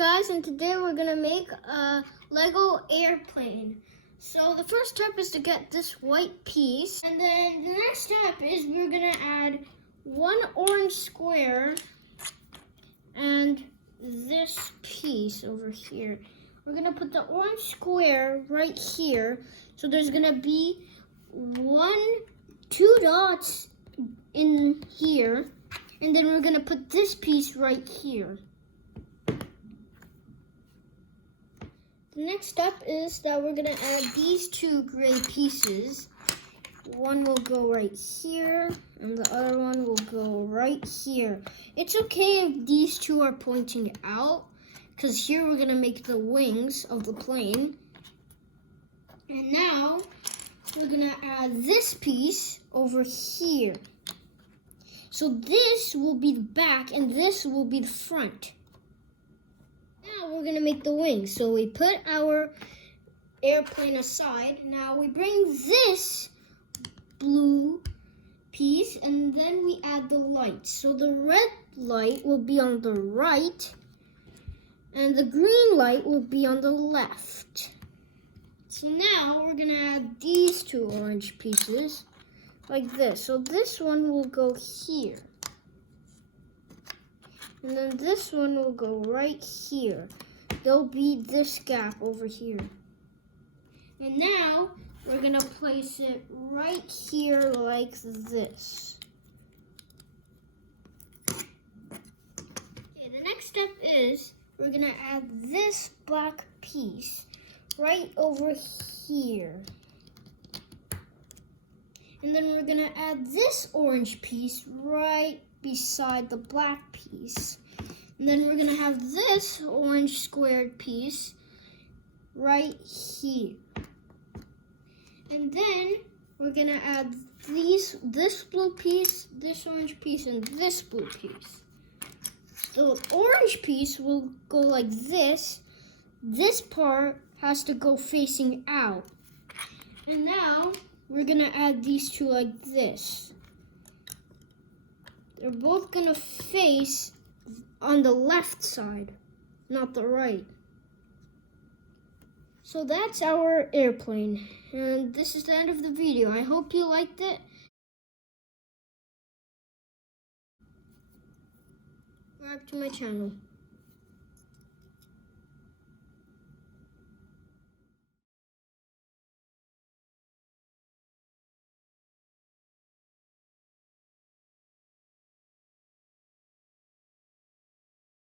guys, and today we're gonna make a Lego airplane. So the first step is to get this white piece, and then the next step is we're gonna add one orange square and this piece over here. We're gonna put the orange square right here. So there's gonna be two dots in here, and then we're gonna put this piece right here. The next step is that we're gonna add these two gray pieces. One will go right here, and the other one will go right here. It's okay if these two are pointing out, because here we're gonna make the wings of the plane. And now we're gonna add this piece over here. So this will be the back, and this will be the front. Now we're gonna make the wings. So we put our airplane aside. Now we bring this blue piece, and then we add the lights. So the red light will be on the right, and the green light will be on the left. So now we're gonna add these two orange pieces like this. So this one will go here. And then this one will go right here. There'll be this gap over here. And now we're gonna place it right here like this. Okay, the next step is we're gonna add this black piece right over here. And then we're gonna add this orange piece right beside the black piece. And then we're gonna have this orange squared piece right here. And then we're gonna add this blue piece, this orange piece, and this blue piece. So the orange piece will go like this. This part has to go facing out. And now we're gonna add these two like this. They're both gonna face on the left side, not the right. So that's our airplane, and this is the end of the video. I hope you liked it. Subscribe to my channel.